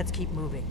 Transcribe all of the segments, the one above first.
Let's keep moving.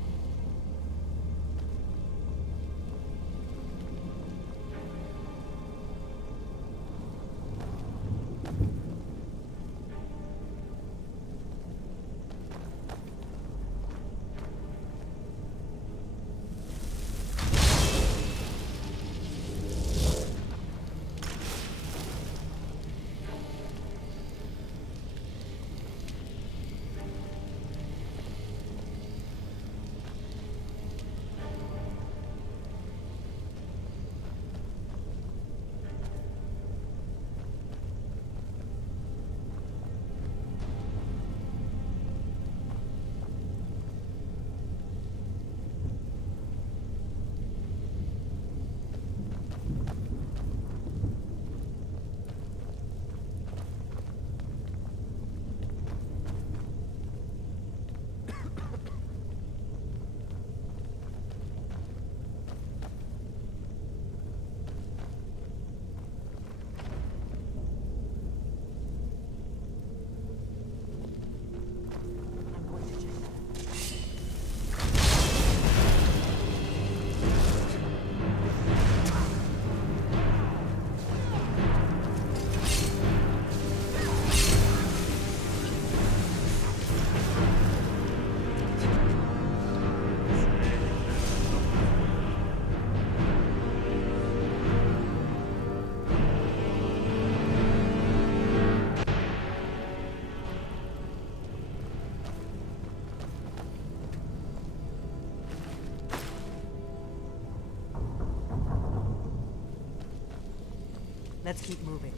Let's keep moving.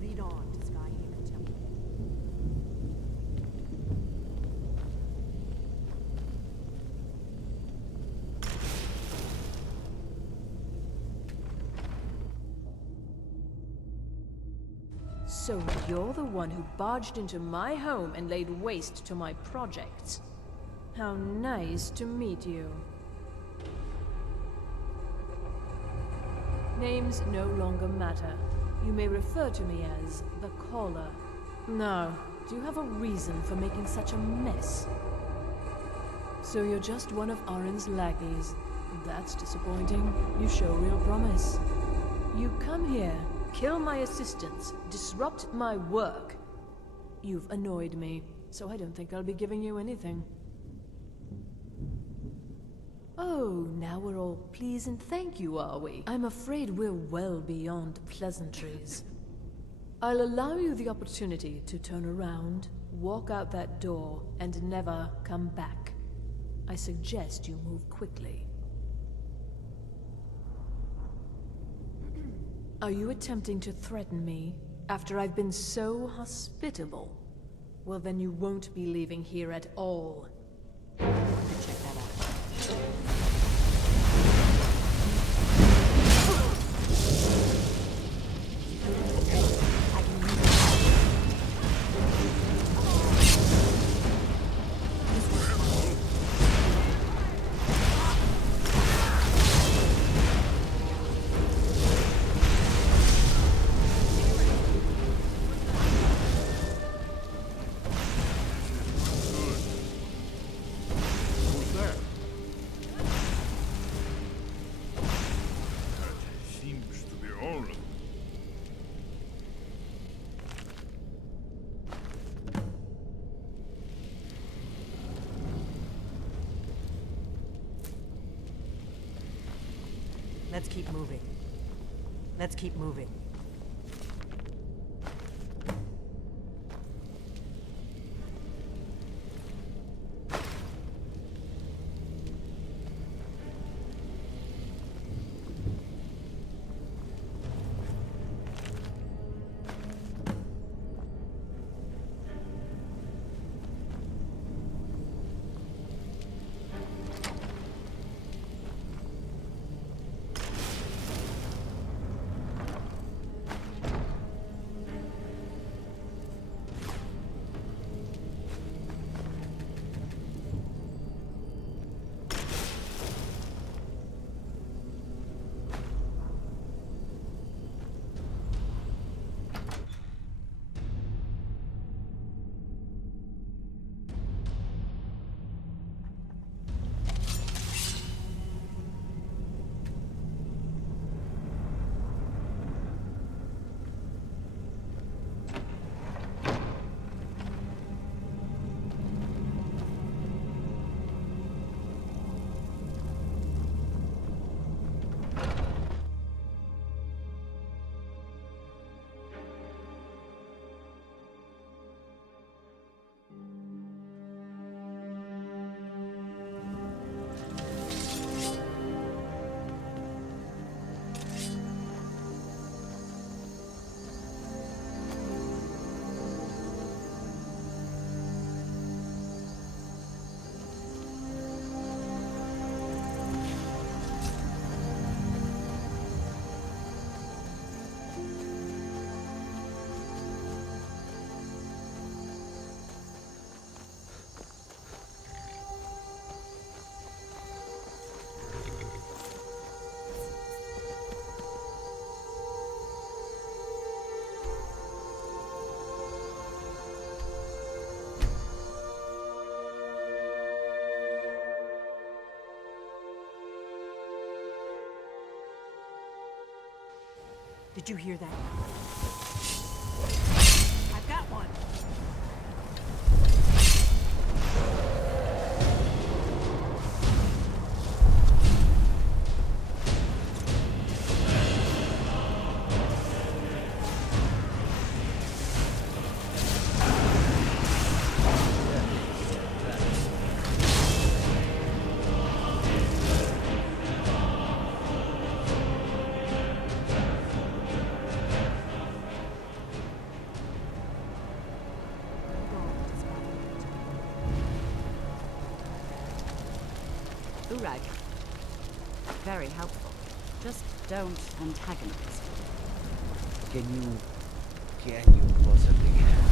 Lead on to Skyrim Temple. So you're the one who barged into my home and laid waste to my projects. How nice to meet you. Names no longer matter. You may refer to me as the Caller. Now, do you have a reason for making such a mess? So you're just one of Arin's lackeys. That's disappointing. You show real promise. You come here, kill my assistants, disrupt my work. You've annoyed me, so I don't think I'll be giving you anything. Oh, now we're all please and thank you, are we? I'm afraid we're well beyond pleasantries. I'll allow you the opportunity to turn around, walk out that door, and never come back. I suggest you move quickly. Are you attempting to threaten me after I've been so hospitable? Well, then you won't be leaving here at all. Check that out. Let's keep moving. Let's keep moving. Did you hear that? I've got one! Urag. Very helpful. Just don't antagonize. Can you possibly have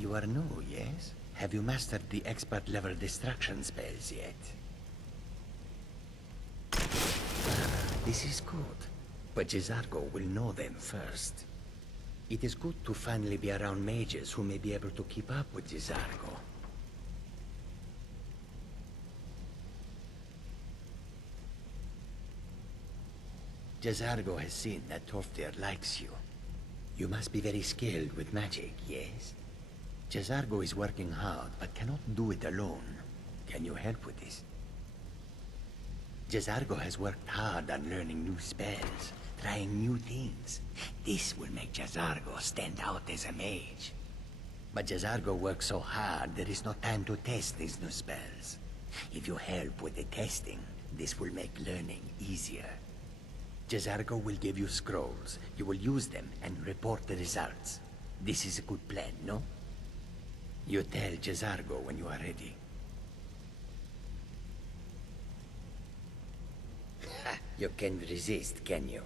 You are new, yes? Have you mastered the expert-level distraction spells yet? This is good, but Jizargo will know them first. It is good to finally be around mages who may be able to keep up with Jizargo. Jizargo has seen that Toftir likes you. You must be very skilled with magic, yes? Jizargo is working hard, but cannot do it alone. Can you help with this? Jizargo has worked hard on learning new spells, trying new things. This will make Jizargo stand out as a mage. But Jizargo works so hard, there is no time to test these new spells. If you help with the testing, this will make learning easier. Jizargo will give you scrolls. You will use them and report the results. This is a good plan, no? You tell Jizargo when you are ready. You can't resist, can you?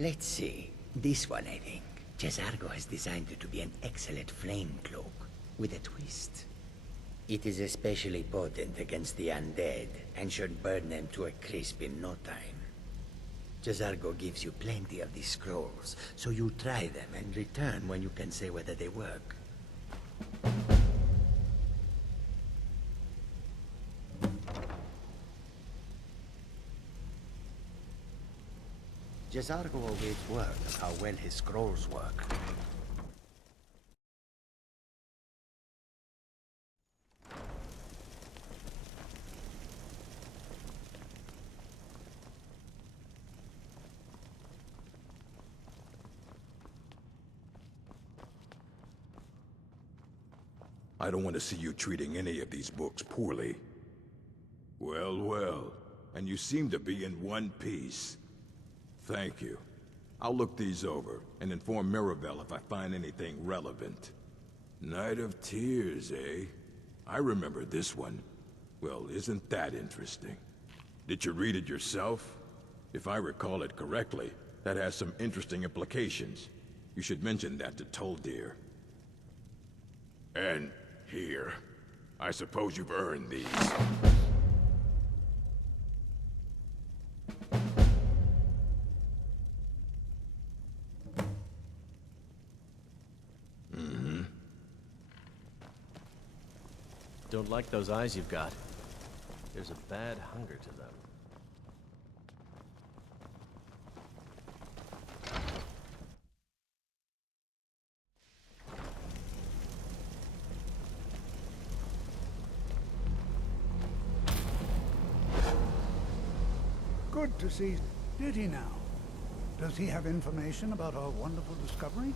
Let's see. This one, I think. Jizargo has designed it to be an excellent flame cloak, with a twist. It is especially potent against the undead, and should burn them to a crisp in no time. Jizargo gives you plenty of these scrolls, so you try them and return when you can say whether they work. Jizargo always works how well his scrolls work. I don't want to see you treating any of these books poorly. Well, well. And you seem to be in one piece. Thank you. I'll look these over and inform Mirabelle if I find anything relevant. Night of Tears, eh? I remember this one. Well, isn't that interesting? Did you read it yourself? If I recall it correctly, that has some interesting implications. You should mention that to Toldir. And here. I suppose you've earned these. Don't like those eyes you've got. There's a bad hunger to them. Good to see. Did he now? Does he have information about our wonderful discovery?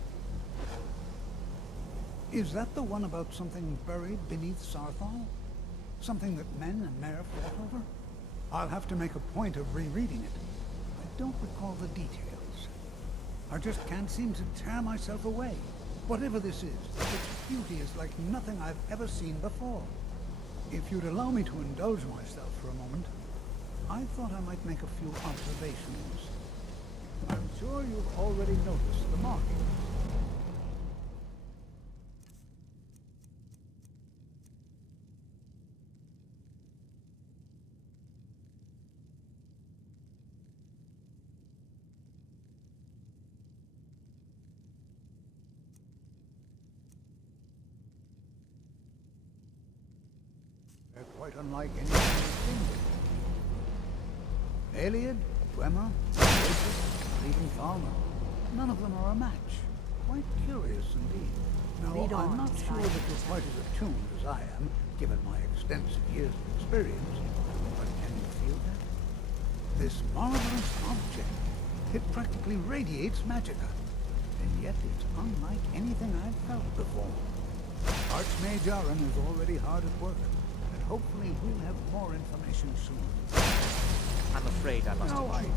Is that the one about something buried beneath Sarthal? Something that men and Mare fought over? I'll have to make a point of rereading it. I don't recall the details. I just can't seem to tear myself away. Whatever this is, its beauty is like nothing I've ever seen before. If you'd allow me to indulge myself for a moment, I thought I might make a few observations. I'm sure you've already noticed the markings. They're quite unlike anything I've seen before. Iliad, Dwemer, Oasis, or even Thalmor. None of them are a match. Quite curious indeed. Now, Lead on, I'm not sure Skyrim. that you're quite as attuned as I am, given my extensive years of experience, but can you feel that? This marvelous object, it practically radiates magicka, and yet it's unlike anything I've felt before. Archmage Aaron is already hard at work, and hopefully we'll have more information soon. I'm afraid I must No, intrude.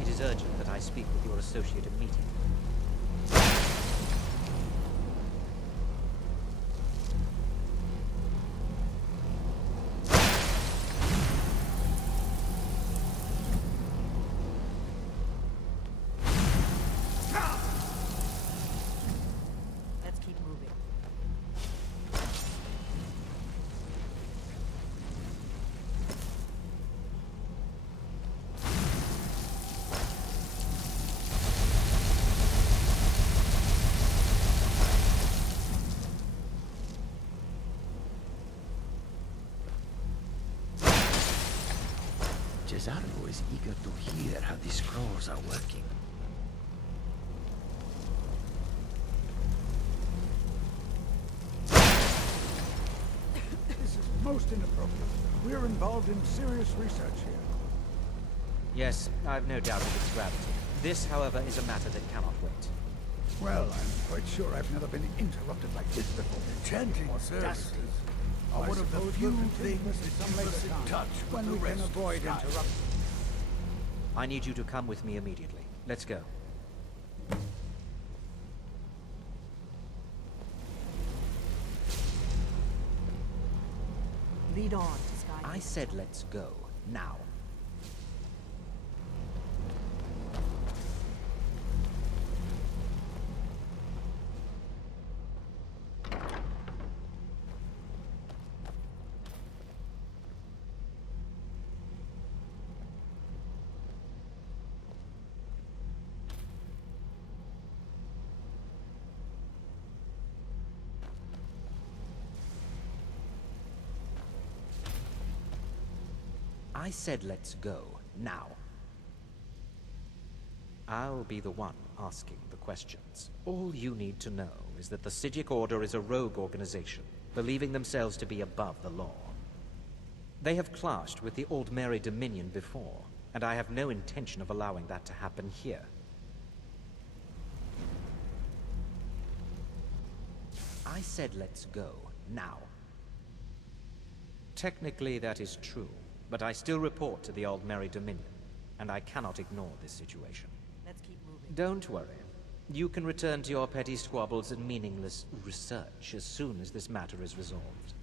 It is urgent that I speak with your associate immediately. Let's keep moving. Jazargo is eager to hear how the scrolls are working. This is most inappropriate. We're involved in serious research here. Yes, I've no doubt of its gravity. This, however, is a matter that cannot wait. Well, I'm quite sure I've never been interrupted like this before. Chanting services are one of the few things that keep us in touch with when the we can rest avoid of Skyrim. interruption. I need you to come with me immediately. Let's go. Lead on to Sky. I said let's go. Now. I said let's go, now. I'll be the one asking the questions. All you need to know is that the Sidic Order is a rogue organization, believing themselves to be above the law. They have clashed with the Old Mary Dominion before, and I have no intention of allowing that to happen here. I said let's go, now. Technically that is true. But I still report to the Old Mary Dominion, and I cannot ignore this situation. Let's keep moving. Don't worry. You can return to your petty squabbles and meaningless research as soon as this matter is resolved.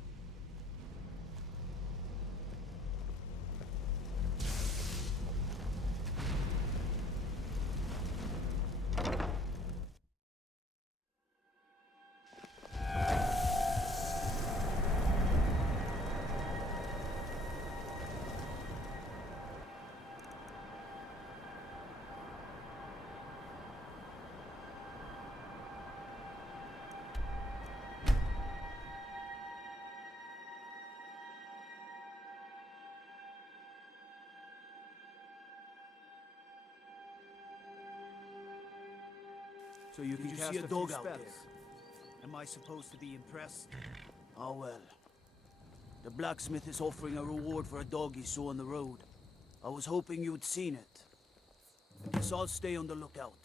So you can see a dog out there. Am I supposed to be impressed? Oh well. The blacksmith is offering a reward for a dog he saw on the road. I was hoping you'd seen it. I guess I'll stay on the lookout.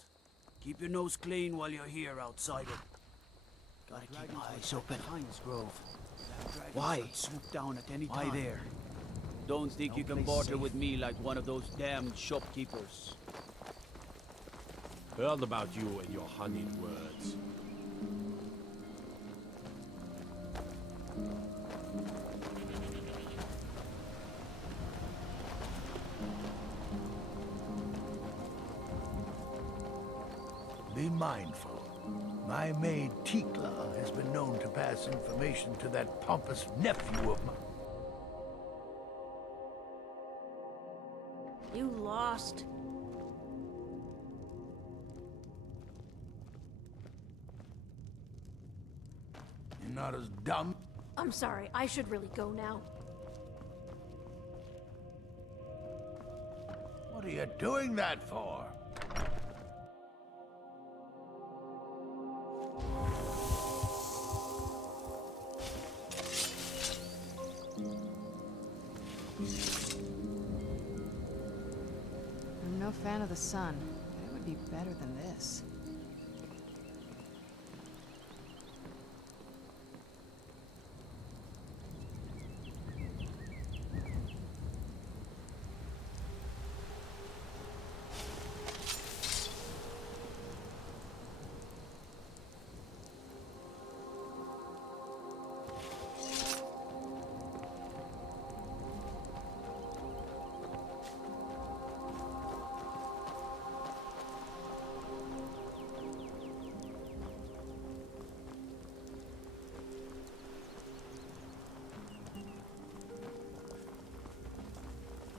Keep your nose clean while you're here outside it. Gotta keep my eyes open. Pines Grove. Why? Swoop down at any time. Why there? Don't think you can barter with me like one of those damned shopkeepers. Heard about you and your honeyed words. Be mindful. My maid Tikla has been known to pass information to that pompous nephew of mine. You lost. You're not as dumb. I'm sorry, I should really go now. What are you doing that for? I'm no fan of the sun, but it would be better than this.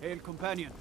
Hail, companion.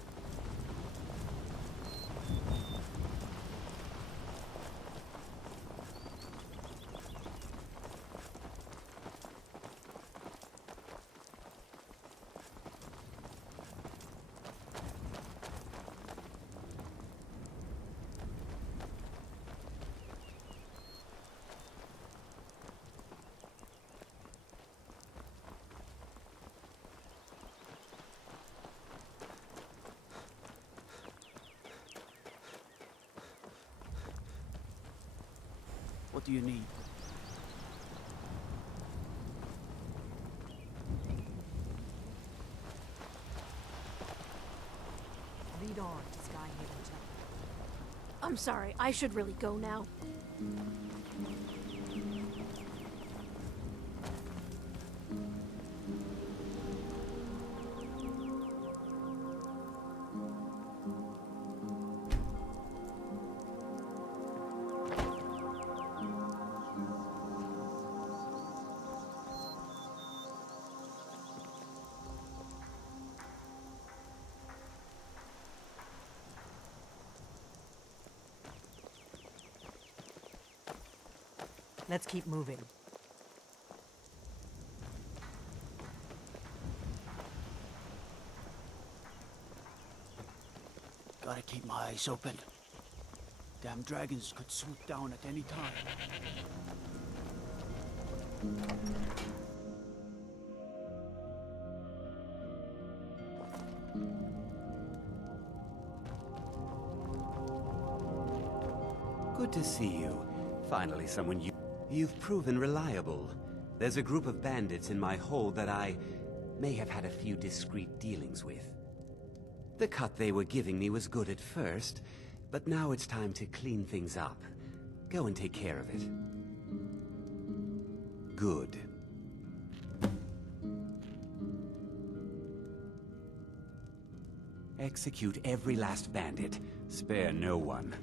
What do you need? Lead on to Skyhaven Temple. I'm sorry, I should really go now. Let's keep moving. Gotta keep my eyes open. Damn dragons could swoop down at any time. Good to see you. Finally, someone you've proven reliable. There's a group of bandits in my hold that I may have had a few discreet dealings with. The cut they were giving me was good at first, but now it's time to clean things up. Go and take care of it. Good. Execute every last bandit. Spare no one.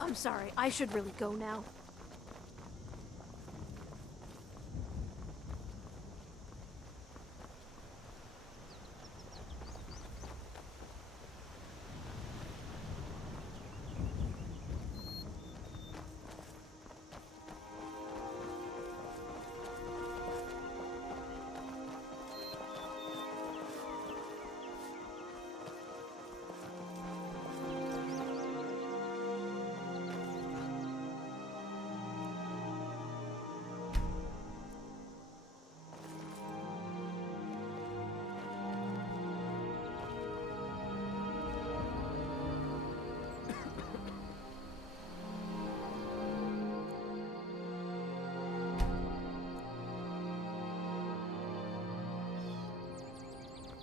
I'm sorry, I should really go now.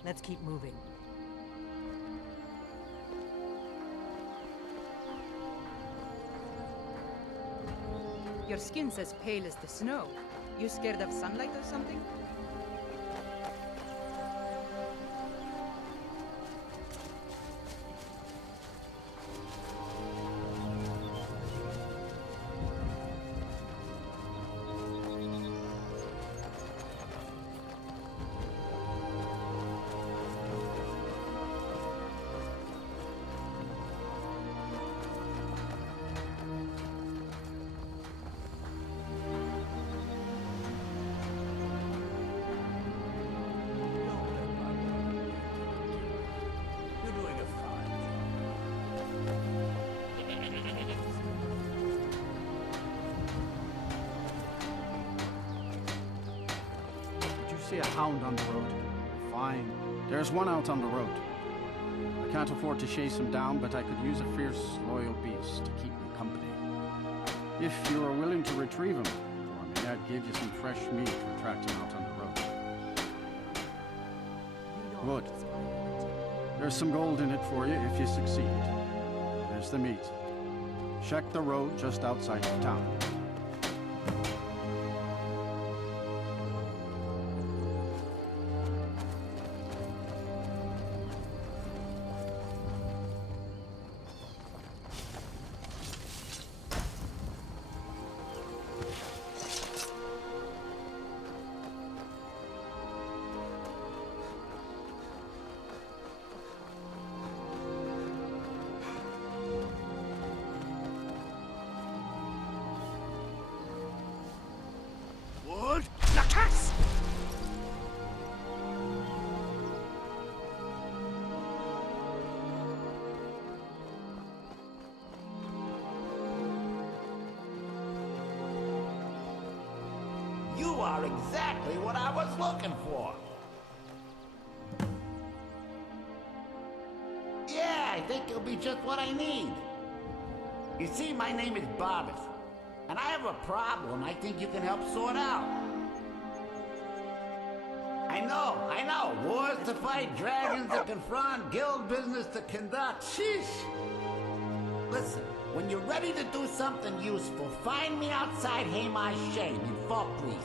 Let's keep moving. Your skin's as pale as the snow. You scared of sunlight or something? You're doing a fine job. Did you see a hound on the road? Fine. There's one out on the road. I can't afford to chase him down, but I could use a fierce, loyal beast to keep me company. If you are willing to retrieve him for me, I'd give you some fresh meat to attract him out on the road. Good. There's some gold in it for you if you succeed. There's the meat. Check the road just outside of town. Wood? Lakas! You are exactly what I was looking for. Yeah, I think it'll be just what I need. You see, my name is Barbas, and I have a problem I think you can help sort out. I know. Wars to fight, dragons to confront, guild business to conduct. Sheesh. Listen, when you're ready to do something useful, find me outside Haymar's Shame in Falkreath.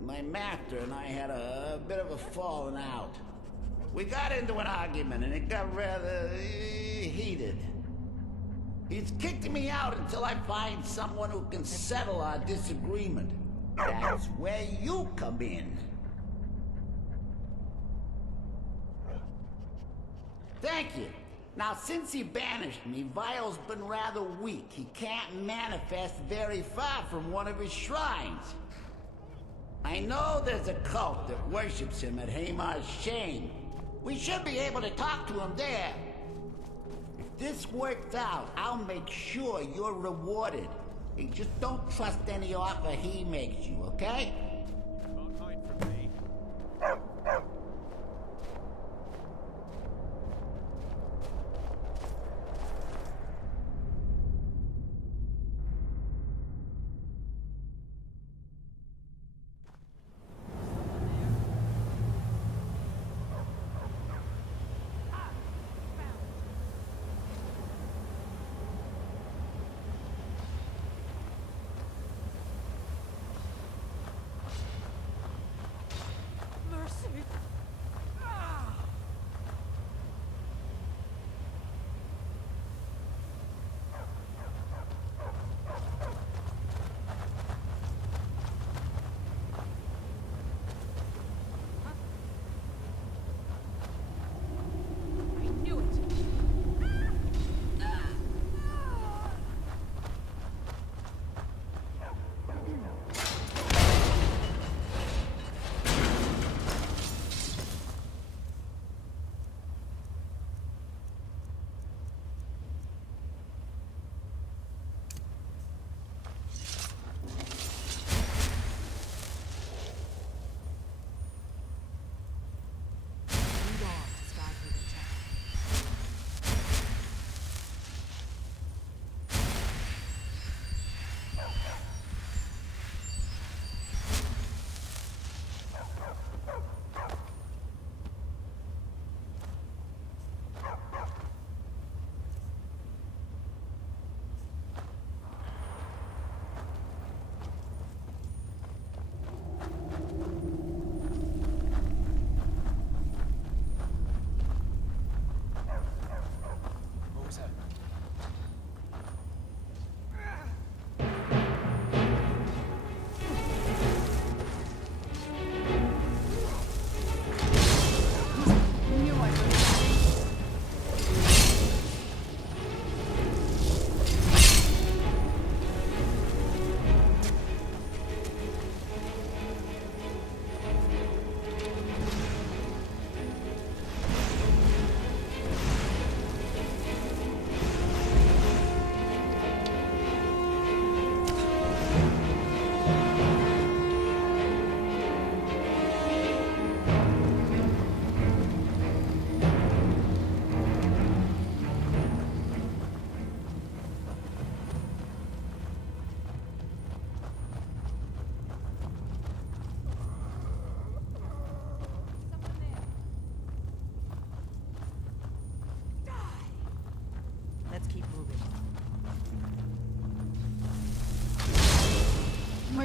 My master and I had a bit of a falling out. We got into an argument and it got rather heated. He's kicked me out until I find someone who can settle our disagreement. That's where you come in. Thank you. Now, since he banished me, Vile's been rather weak. He can't manifest very far from one of his shrines. I know there's a cult that worships him at Haymar's Shame. We should be able to talk to him there. If this works out, I'll make sure you're rewarded. You just don't trust any offer he makes you, okay? Can't hide from me.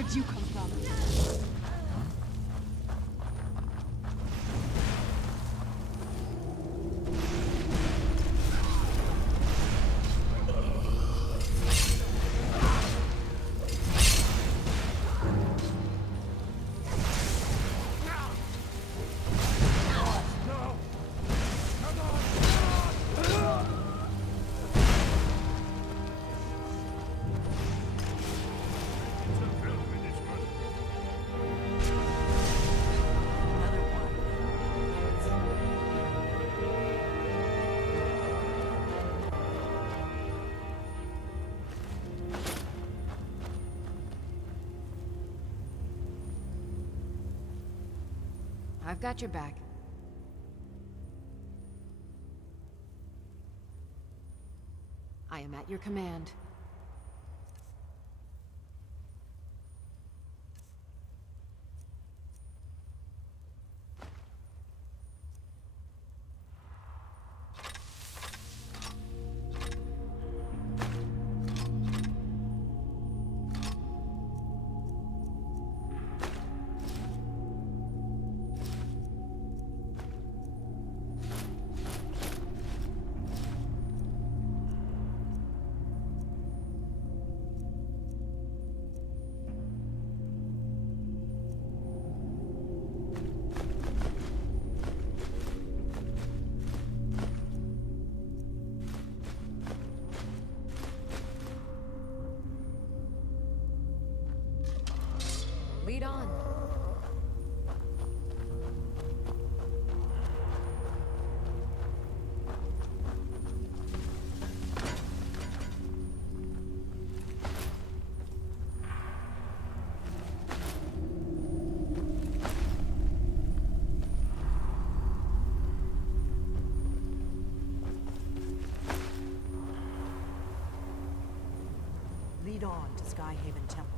did you come from? I've got your back. I am at your command. Lead on. Lead on to Skyhaven Temple.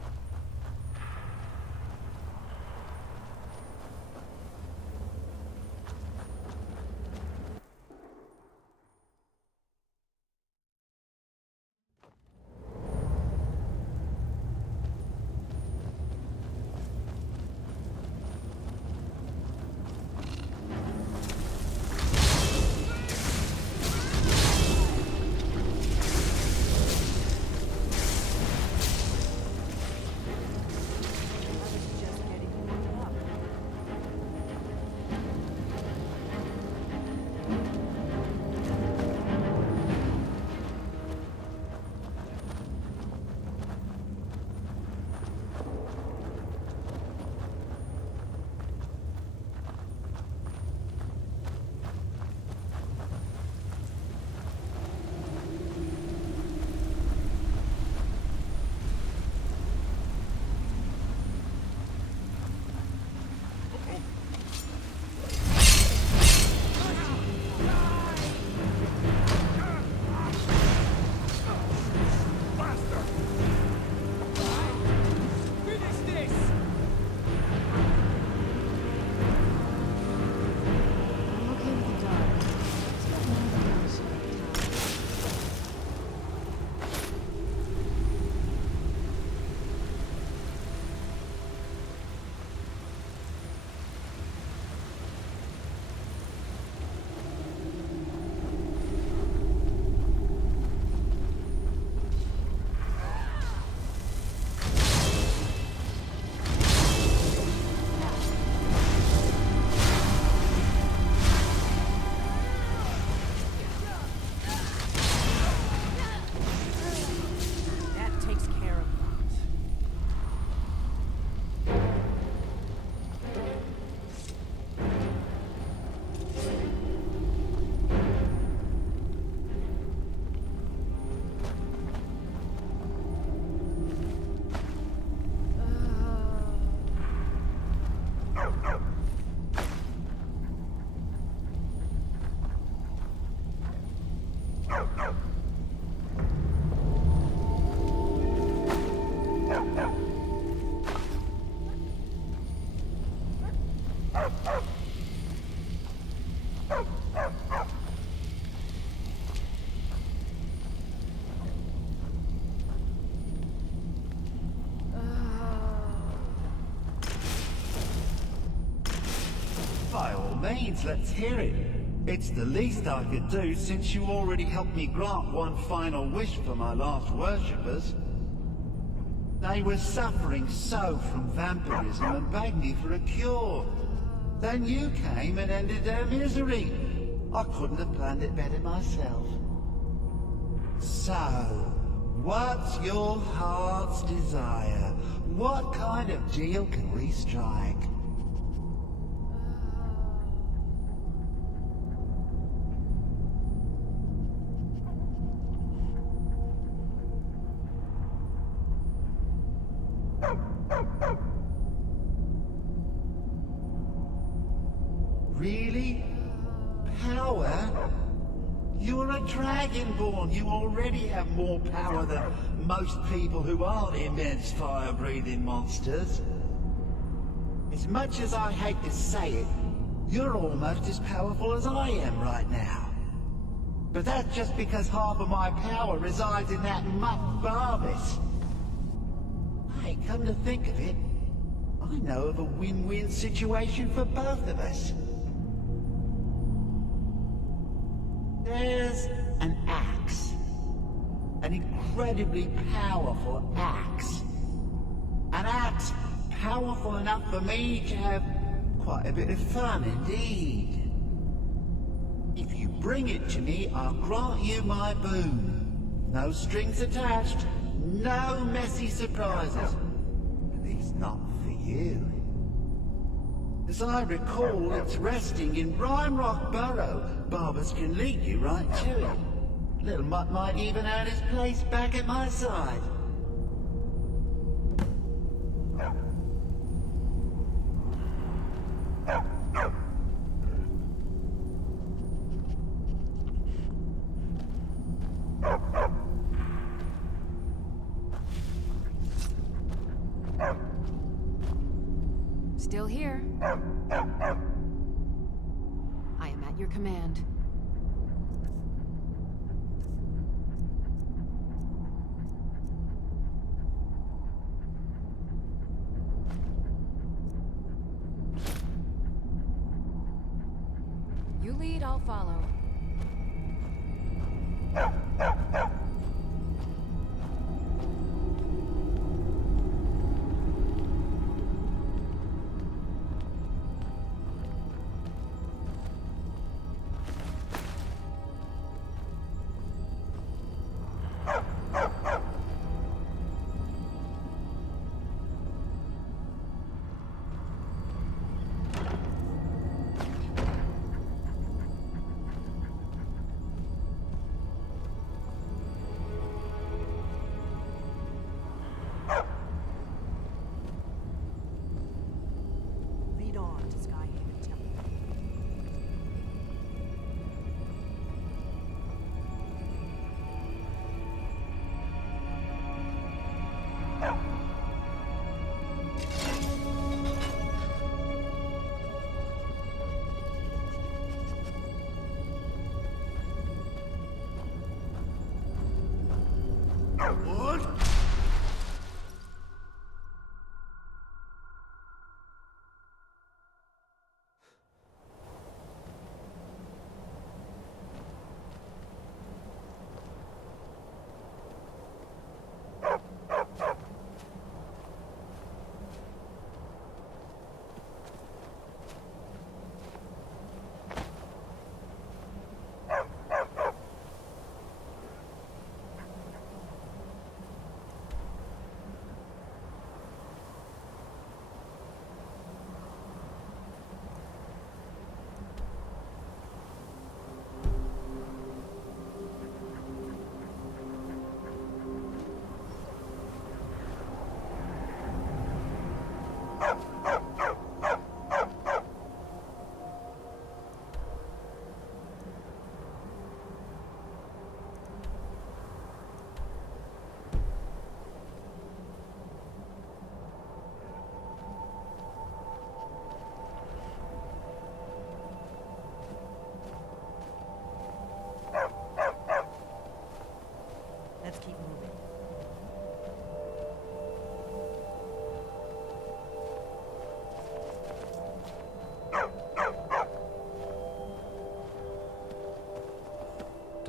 means, let's hear it. It's the least I could do since you already helped me grant one final wish for my last worshippers. They were suffering so from vampirism and begged me for a cure. Then you came and ended their misery. I couldn't have planned it better myself. So, what's your heart's desire? What kind of deal can we strike? Really? Power? You're a dragonborn. You already have more power than most people who aren't immense fire-breathing monsters. As much as I hate to say it, you're almost as powerful as I am right now. But that's just because half of my power resides in that mutt Barbas. Hey, come to think of it, I know of a win-win situation for both of us. There's an axe. An incredibly powerful axe. An axe powerful enough for me to have quite a bit of fun indeed. If you bring it to me, I'll grant you my boon. No strings attached, no messy surprises. At least not for you. As I recall, it's resting in Rime Rock Burrow. Barbas can lead you right to it. Little Mutt might even earn his place back at my side. Still here. I am at your command. You lead, I'll follow.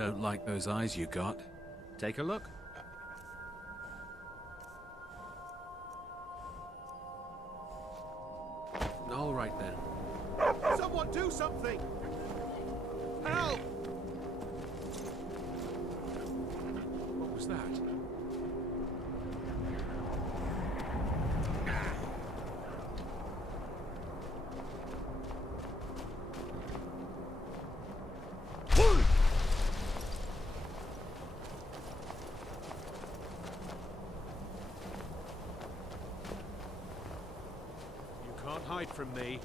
Don't like those eyes you got. Take a look. All right then. Someone do something! Help! What was that? You can't hide from me.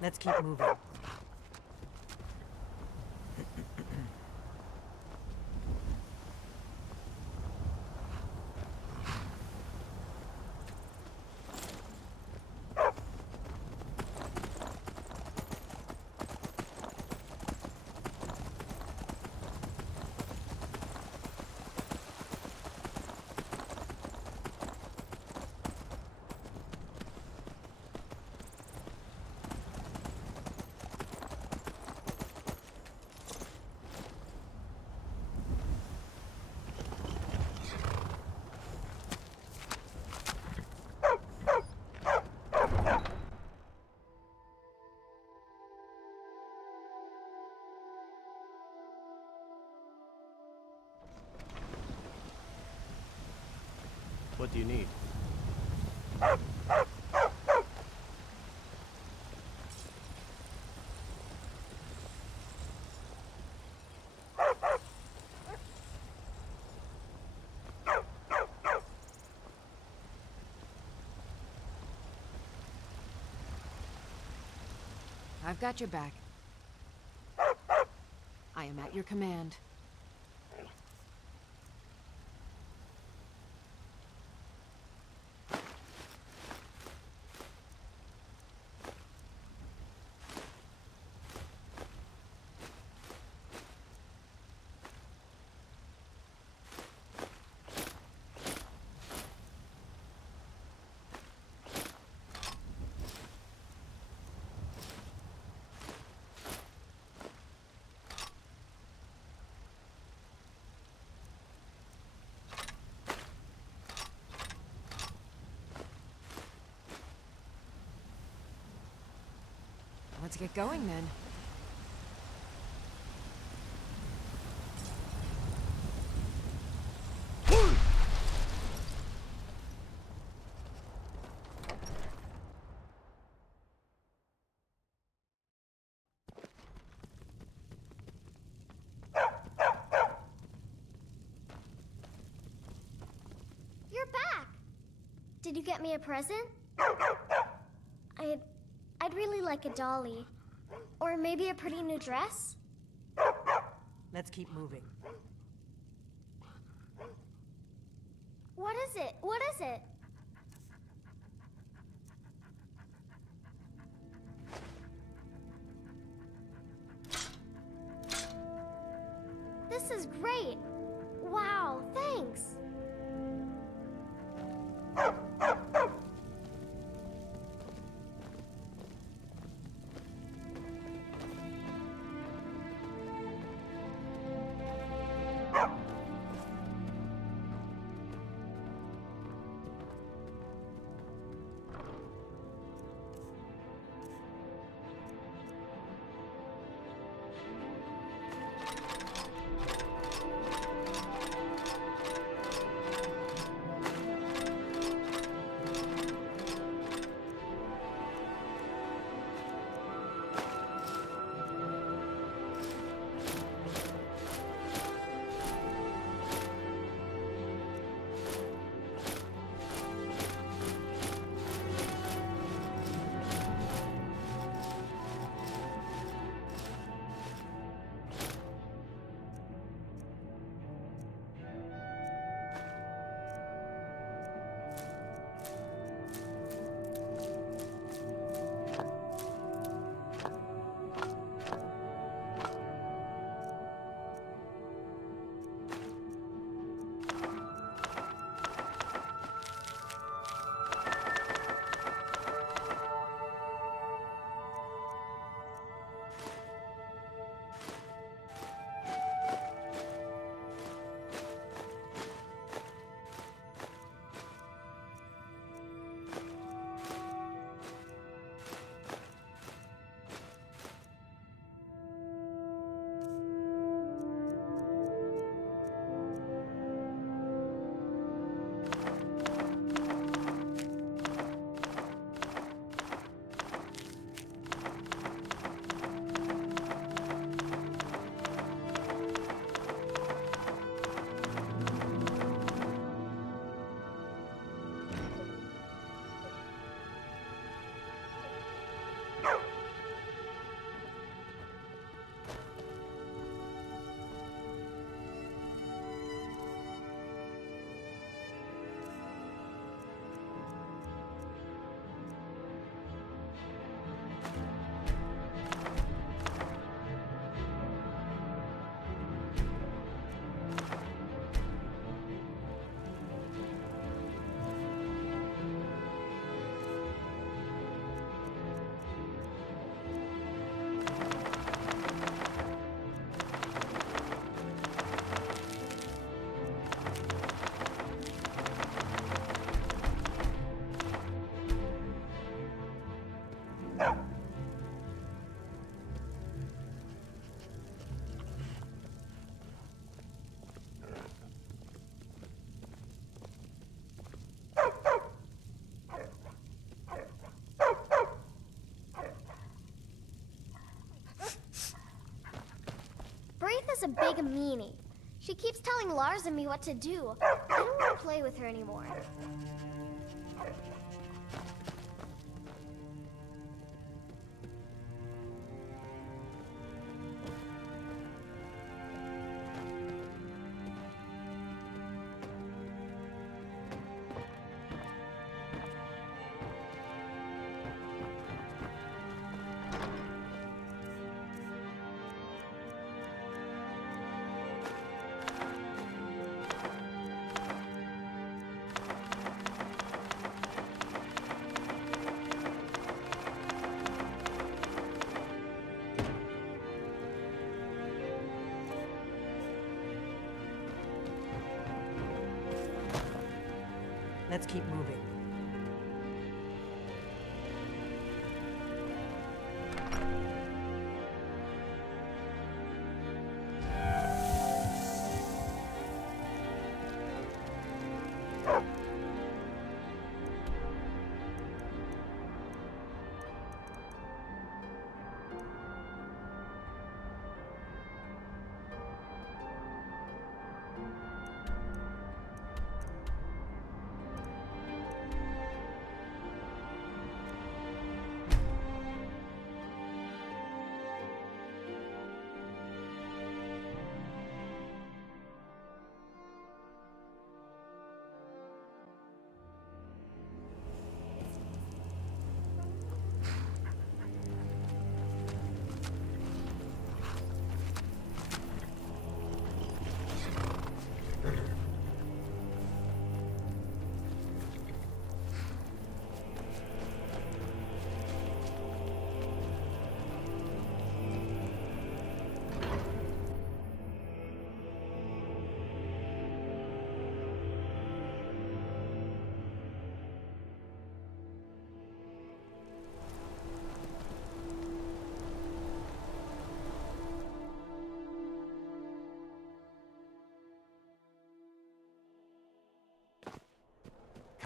Let's keep moving. What do you need? I've got your back. I am at your command. Let's get going then. You're back! Did you get me a present? I'd really like a dolly. Or maybe a pretty new dress? Let's keep moving. What is it? What is it? This is great. Wow, thanks. Braith is a big meanie. She keeps telling Lars and me what to do. I don't want to play with her anymore. Let's keep moving.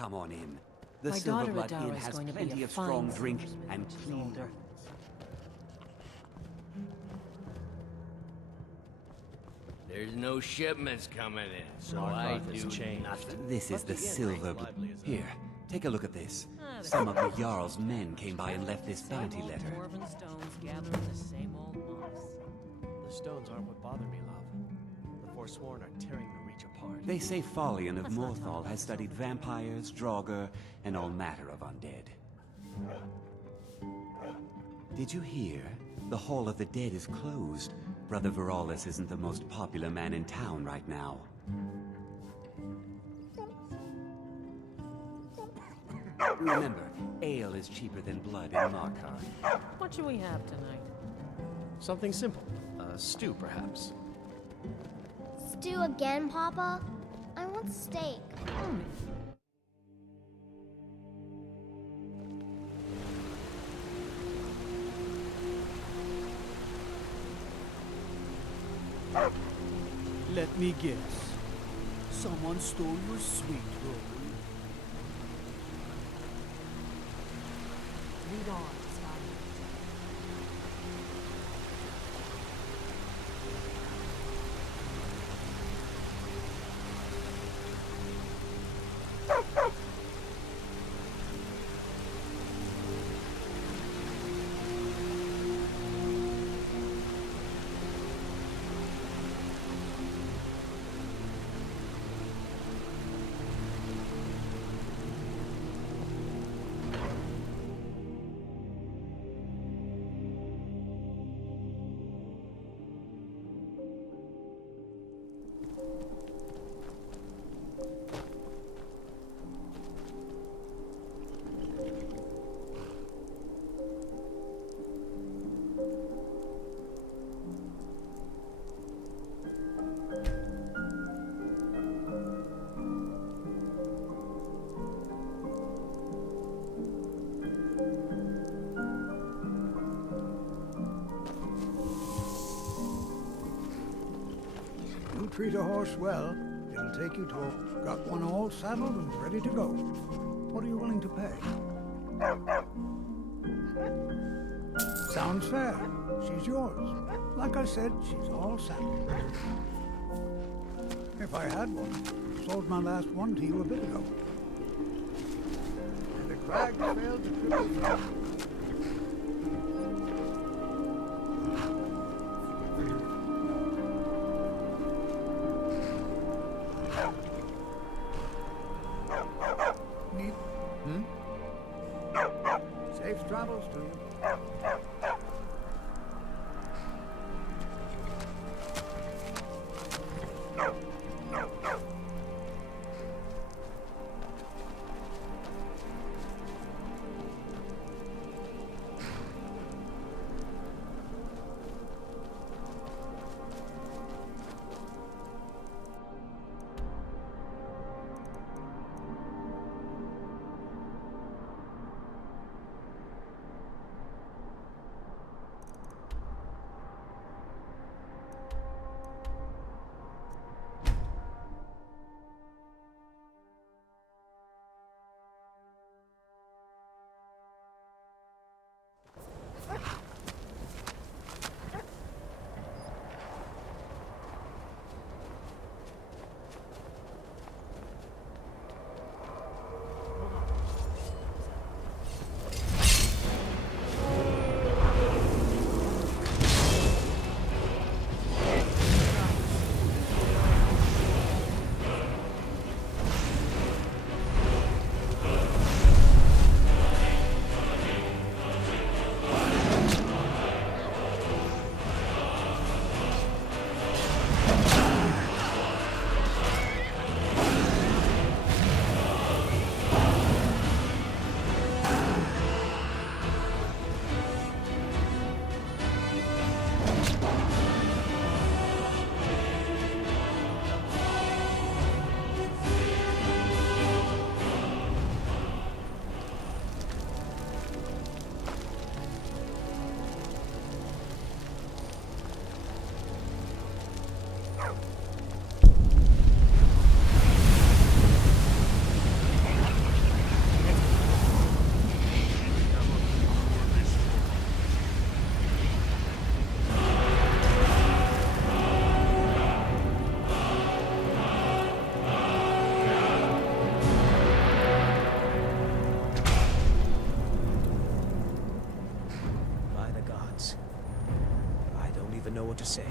Come on in. The My Silver daughter Blood Adara Inn is has going to be plenty a of strong fine drink silversmith and when she's clean older. There's no shipments coming in, so Markarth I has do changed. nothing. This is the Silver Blood. Here, take a look at this. the Some of the Jarl's men came by and left this bounty letter. Dwarven stones gathering the same old moss. The stones aren't what bother me, love. The Forsworn are tearing the Reach apart. They say Folion of Morthal has studied vampires, Draugr, and all matter of undead. Did you hear? The Hall of the Dead is closed. Brother Veralis isn't the most popular man in town right now. Remember, ale is cheaper than blood in Markarth. What should we have tonight? Something simple. Stew, perhaps. Stew again, Papa? I want steak. Let me guess. Someone stole your sweet roll. Lead on, Skyrim. You treat a horse well, it'll take you to a... Got one all saddled and ready to go. What are you willing to pay? Sounds fair. She's yours. Like I said, she's all saddled. If I had one, sold my last one to you a bit ago. And the crags failed to triple. Safe travels to you. say.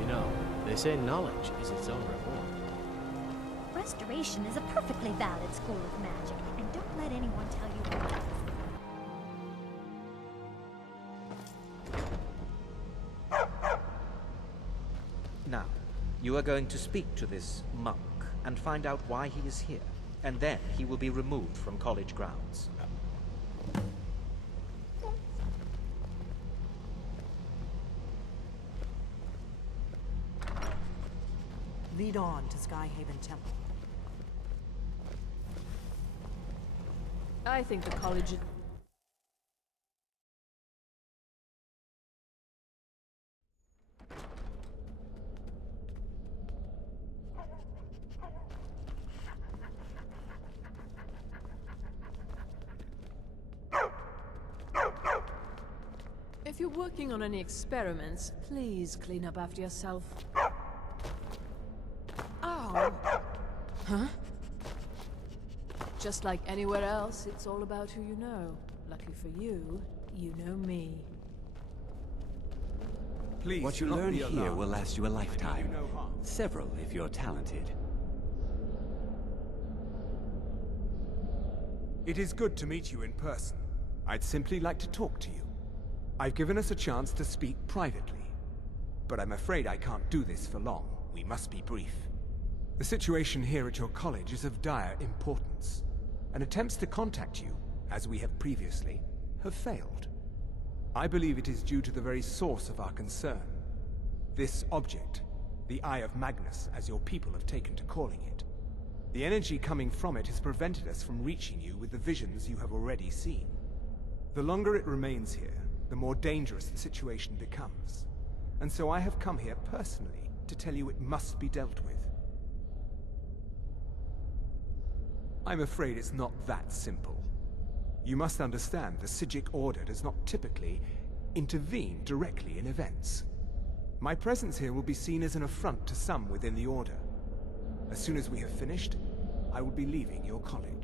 You know, they say knowledge is its own reward. Restoration is a perfectly valid school of magic, and don't let anyone tell you otherwise. Now, you are going to speak to this monk and find out why he is here, and then he will be removed from college grounds. Lead on to Skyhaven Temple. I think the college... If you're working on any experiments, please clean up after yourself. Ow! Huh? Just like anywhere else, it's all about who you know. Lucky for you, you know me. Please, what you learn here will last you a lifetime. Several, if you're talented. It is good to meet you in person. I'd simply like to talk to you. I've given us a chance to speak privately, but I'm afraid I can't do this for long. We must be brief. The situation here at your college is of dire importance, and attempts to contact you, as we have previously, have failed. I believe it is due to the very source of our concern. This object, the Eye of Magnus, as your people have taken to calling it. The energy coming from it has prevented us from reaching you with the visions you have already seen. The longer it remains here, the more dangerous the situation becomes. And so I have come here personally to tell you it must be dealt with. I'm afraid it's not that simple. You must understand the Psijic Order does not typically intervene directly in events. My presence here will be seen as an affront to some within the Order. As soon as we have finished, I will be leaving your college.